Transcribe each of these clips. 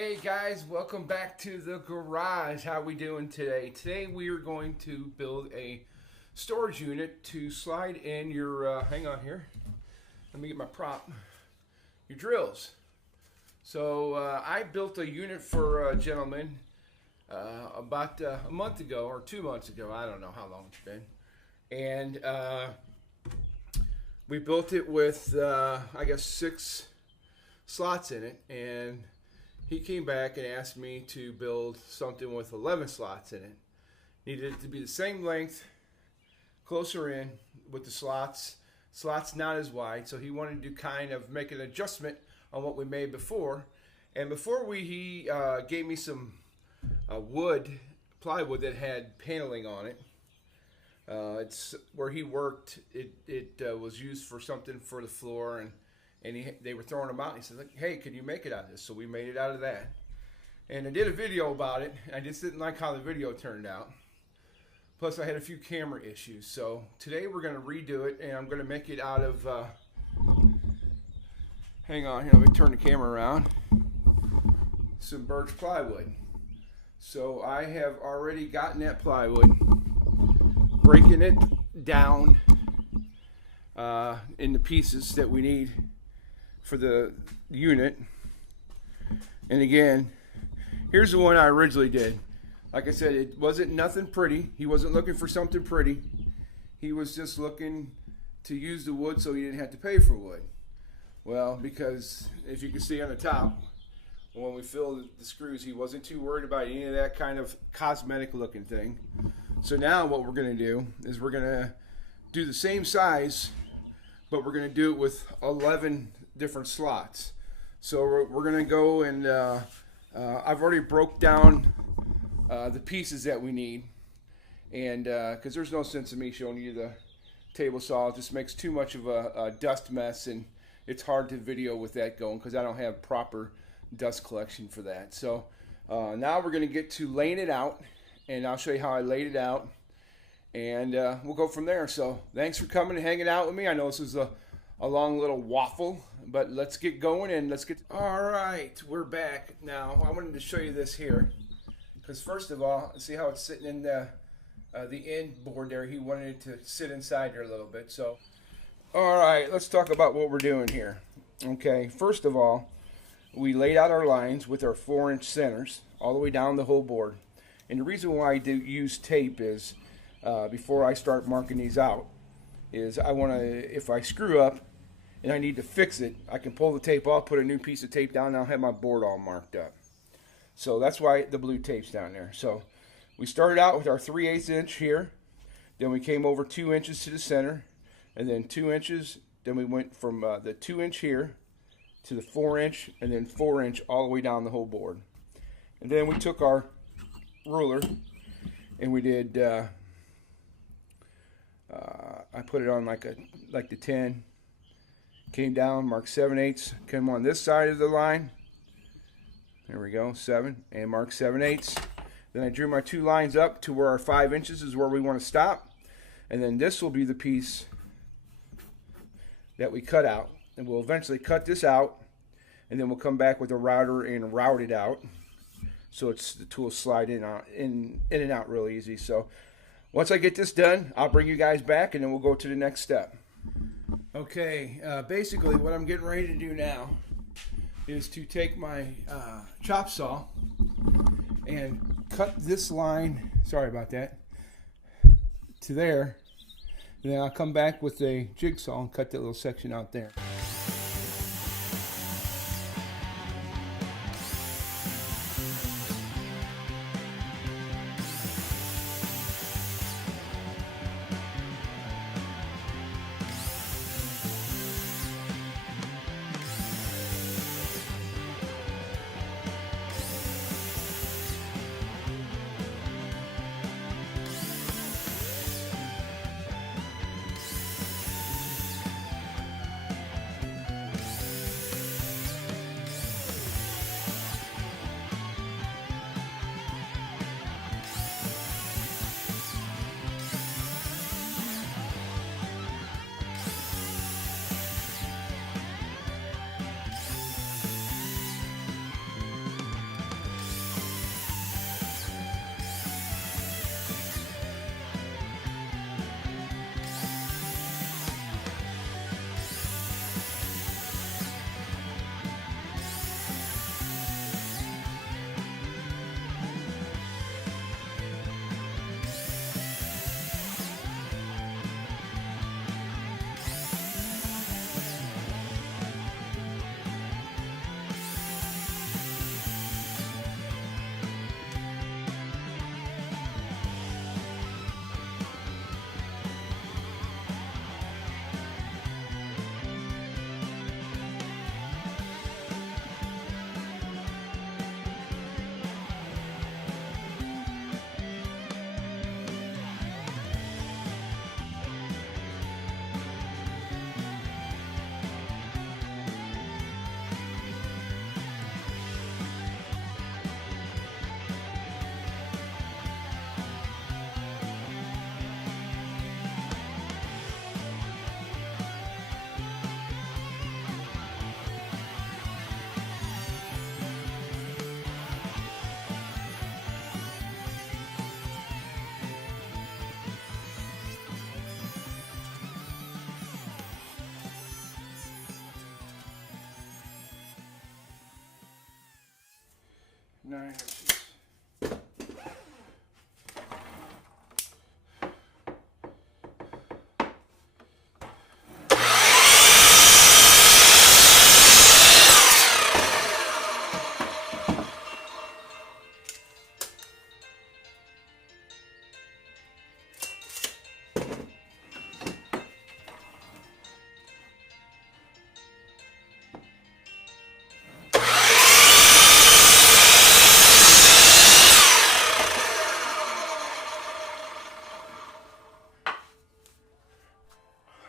Hey guys, welcome back to the garage. How we doing today? Today we are going to build a storage unit to slide in your, hang on here, let me get my prop, your drills. So I built a unit for a gentleman about a month ago or 2 months ago. I don't know how long it's been. And we built it with, I guess, 6 slots in it. And he came back and asked me to build something with 11 slots in it. Needed it to be the same length, closer in with the slots not as wide. So he wanted to kind of make an adjustment on what we made before. And before he gave me some plywood that had paneling on it. It's where he worked. It was used for something for the floor, and they were throwing them out. And he said, "Hey, can you make it out of this?" So we made it out of that. And I did a video about it. I just didn't like how the video turned out. Plus, I had a few camera issues. So today we're going to redo it, and I'm going to make it out of, hang on here, let me turn the camera around, some birch plywood. So I have already gotten that plywood, breaking it down in the pieces that we need for the unit. And again, here's the one I originally did. Like I said, it wasn't nothing pretty. He wasn't looking for something pretty. He was just looking to use the wood so he didn't have to pay for wood. Well, because if you can see on the top, when we filled the screws, he wasn't too worried about any of that kind of cosmetic looking thing. So now what we're going to do is we're going to do the same size, but we're going to do it with 11 different slots. So we're going to go and I've already broke down the pieces that we need, and because there's no sense in me showing you the table saw. It just makes too much of a dust mess, and it's hard to video with that going because I don't have proper dust collection for that. So now we're going to get to laying it out, and I'll show you how I laid it out, and we'll go from there. So thanks for coming and hanging out with me. I know this is a long little waffle, but let's get going and let's get. All right, we're back now. I wanted to show you this here because first of all, see how it's sitting in the end board there. He wanted it to sit inside there a little bit. So all right, let's talk about what we're doing here. Okay, first of all, we laid out our lines with our 4-inch centers all the way down the whole board. And the reason why I do use tape is before I start marking these out is I want to, if I screw up and I need to fix it, I can pull the tape off, put a new piece of tape down, and I'll have my board all marked up. So that's why the blue tape's down there. So we started out with our 3/8 inch here, then we came over 2 inches to the center, and then 2 inches, then we went from the 2-inch here to the 4-inch, and then 4-inch all the way down the whole board. And then we took our ruler and we did I put it on like the 10, came down, marked 7/8, came on this side of the line, there we go, 7, and marked 7/8. Then I drew my 2 lines up to where our 5 inches is where we want to stop, and then this will be the piece that we cut out, and we'll eventually cut this out, and then we'll come back with a router and route it out so it's the tools slide in and out real easy. So once I get this done, I'll bring you guys back, and then we'll go to the next step. Okay, basically what I'm getting ready to do now is to take my chop saw and cut this line, sorry about that, to there, and then I'll come back with a jigsaw and cut that little section out there.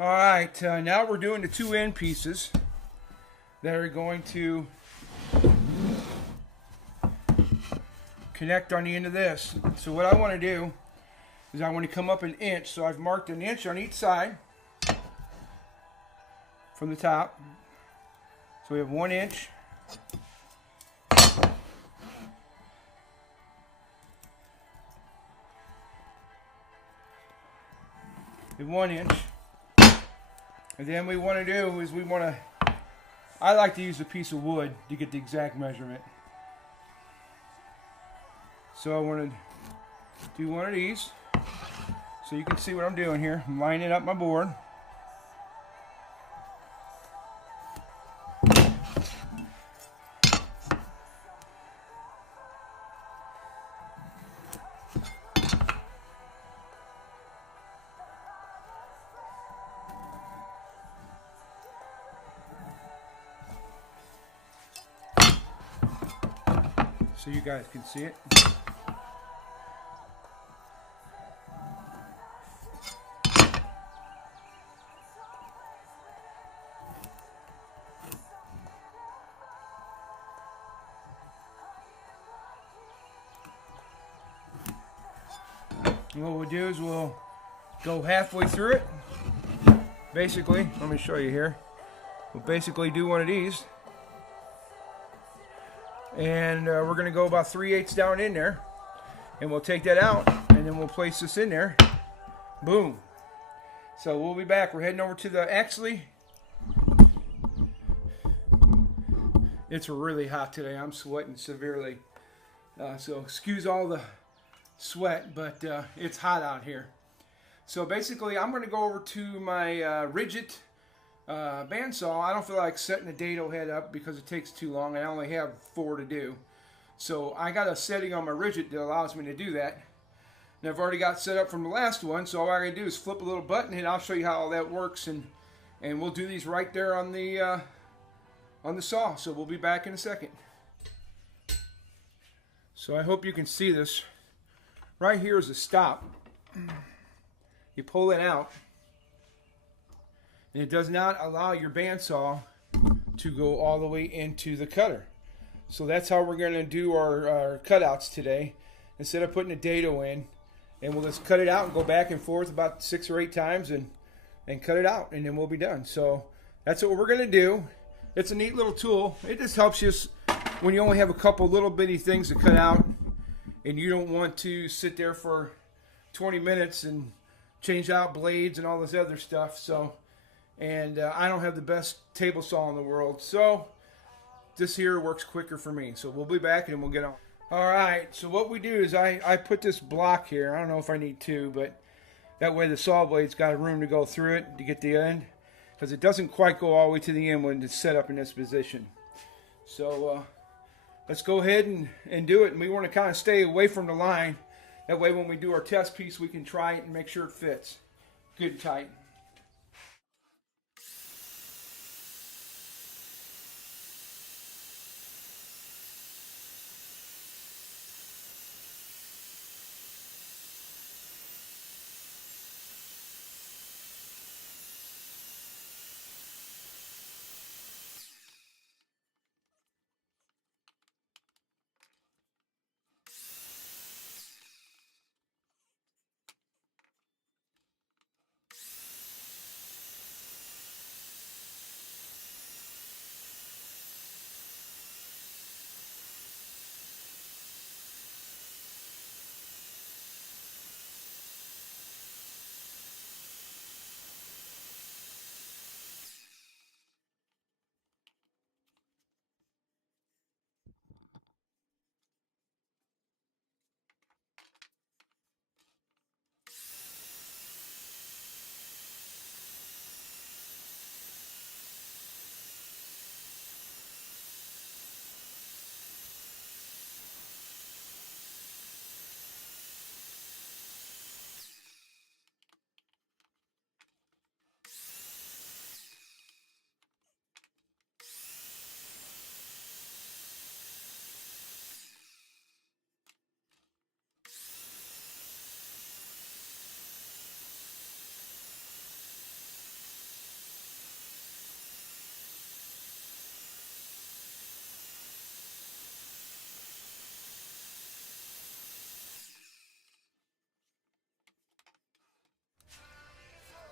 All right, now we're doing the two end pieces that are going to connect on the end of this. So what I want to do is I want to come up an inch. So I've marked an inch on each side from the top. So we have 1 inch. And 1 inch. And then we want to do is I like to use a piece of wood to get the exact measurement. So I want to do one of these so you can see what I'm doing here. I'm lining up my board. So you guys can see it. And what we'll do is we'll go halfway through it. Basically, let me show you here. We'll basically do one of these. And we're going to go about 3/8 down in there. And we'll take that out. And then we'll place this in there. Boom. So we'll be back. We're heading over to the... Actually, it's really hot today. I'm sweating severely. So excuse all the sweat, but it's hot out here. So basically, I'm going to go over to my Ridgid bandsaw. I don't feel like setting the dado head up because it takes too long. I only have 4 to do. So I got a setting on my Ridgid that allows me to do that. And I've already got set up from the last one, so all I gotta do is flip a little button and I'll show you how all that works, and we'll do these right there on the saw. So we'll be back in a second. So I hope you can see this. Right here is a stop. You pull it out, and it does not allow your bandsaw to go all the way into the cutter. So that's how we're going to do our cutouts today. Instead of putting a dado in, and we'll just cut it out and go back and forth about 6 or 8 times and cut it out, and then we'll be done. So that's what we're going to do. It's a neat little tool. It just helps you when you only have a couple little bitty things to cut out, and you don't want to sit there for 20 minutes and change out blades and all this other stuff. So, and I don't have the best table saw in the world, so this here works quicker for me. So we'll be back and we'll get on. All right, so what we do is I put this block here. I don't know if I need 2, but that way the saw blade's got room to go through it to get the end, because it doesn't quite go all the way to the end when it's set up in this position. So let's go ahead and do it. And we want to kind of stay away from the line. That way when we do our test piece, we can try it and make sure it fits good and tight.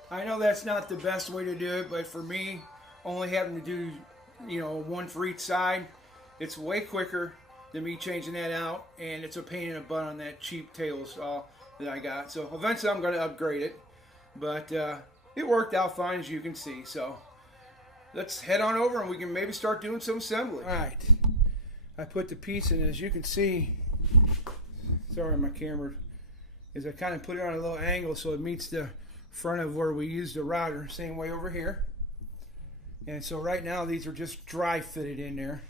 I know that's not the best way to do it, but for me, only having to do, one for each side, it's way quicker than me changing that out, and it's a pain in the butt on that cheap table saw that I got. So eventually I'm going to upgrade it, but it worked out fine, as you can see. So let's head on over and we can maybe start doing some assembly. All right, I put the piece in, as you can see. Sorry, my camera is I kind of put it on a little angle so it meets the front of where we use the router. Same way over here. And so right now these are just dry fitted in there,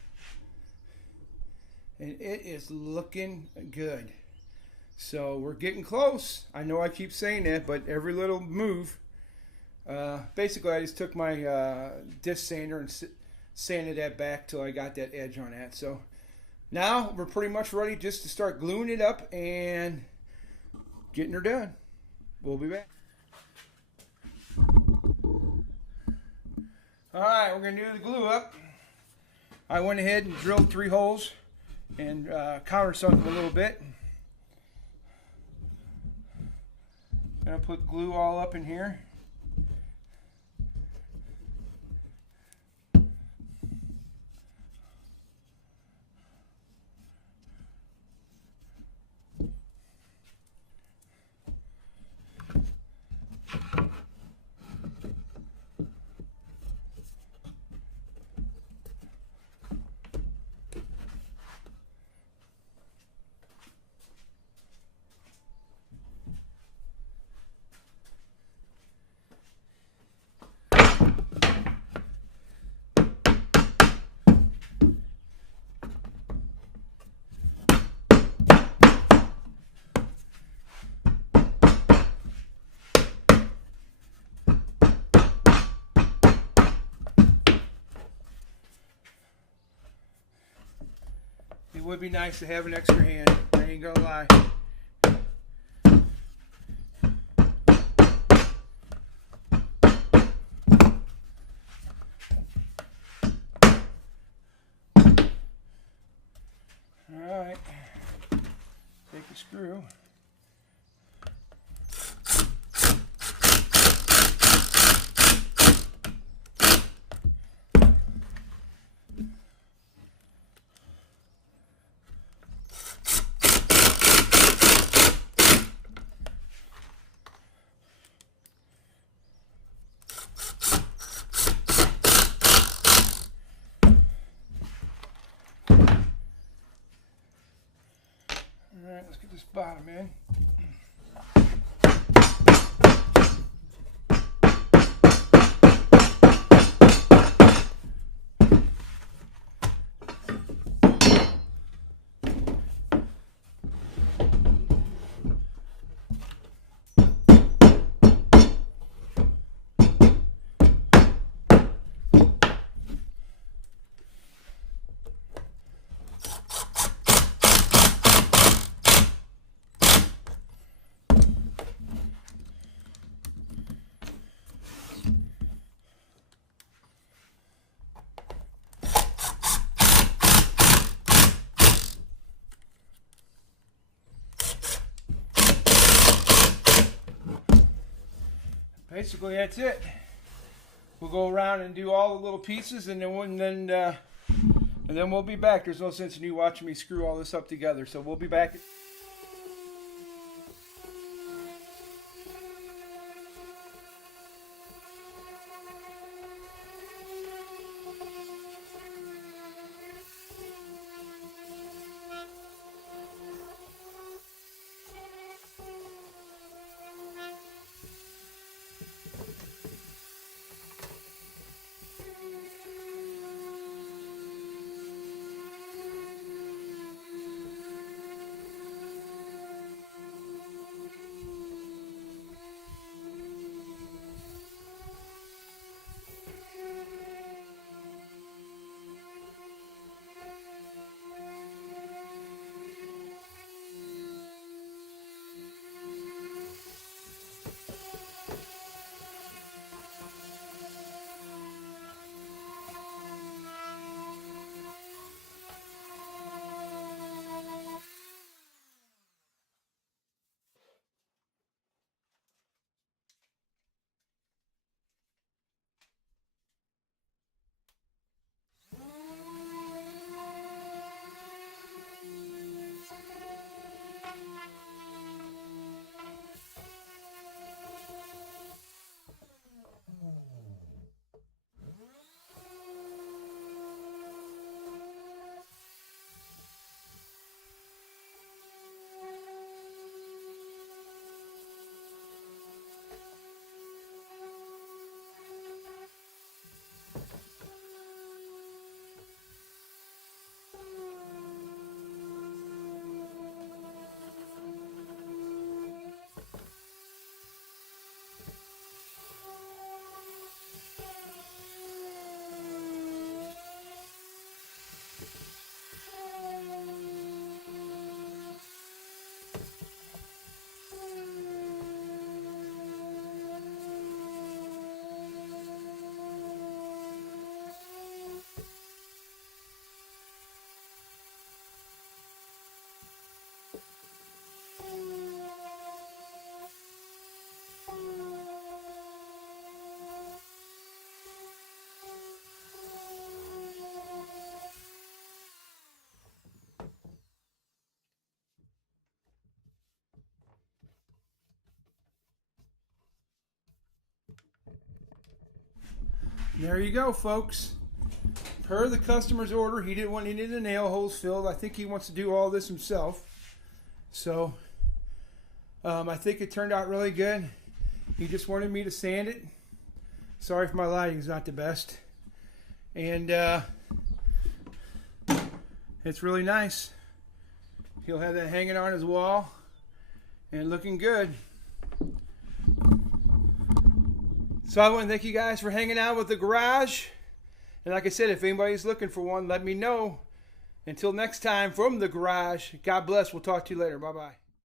and it is looking good. So we're getting close. I know I keep saying that, but every little move. Basically, I just took my disc sander and sanded that back till I got that edge on that. So now we're pretty much ready just to start gluing it up and getting her done. We'll be back. Alright, we're going to do the glue up. I went ahead and drilled 3 holes and countersunk them a little bit. Gonna put glue all up in here. It would be nice to have an extra hand, I ain't gonna lie. Alright, take a screw. Alright, let's get this bottom in. Basically, that's it. We'll go around and do all the little pieces, and then we'll be back. There's no sense in you watching me screw all this up together, so we'll be back. There you go, folks. Per the customer's order, he didn't want any of the nail holes filled. I think he wants to do all this himself. So I think it turned out really good. He just wanted me to sand it. Sorry if my lighting's not the best. And it's really nice. He'll have that hanging on his wall and looking good. So I want to thank you guys for hanging out with the garage. And like I said, if anybody's looking for one, let me know. Until next time, from the garage, God bless. We'll talk to you later. Bye-bye.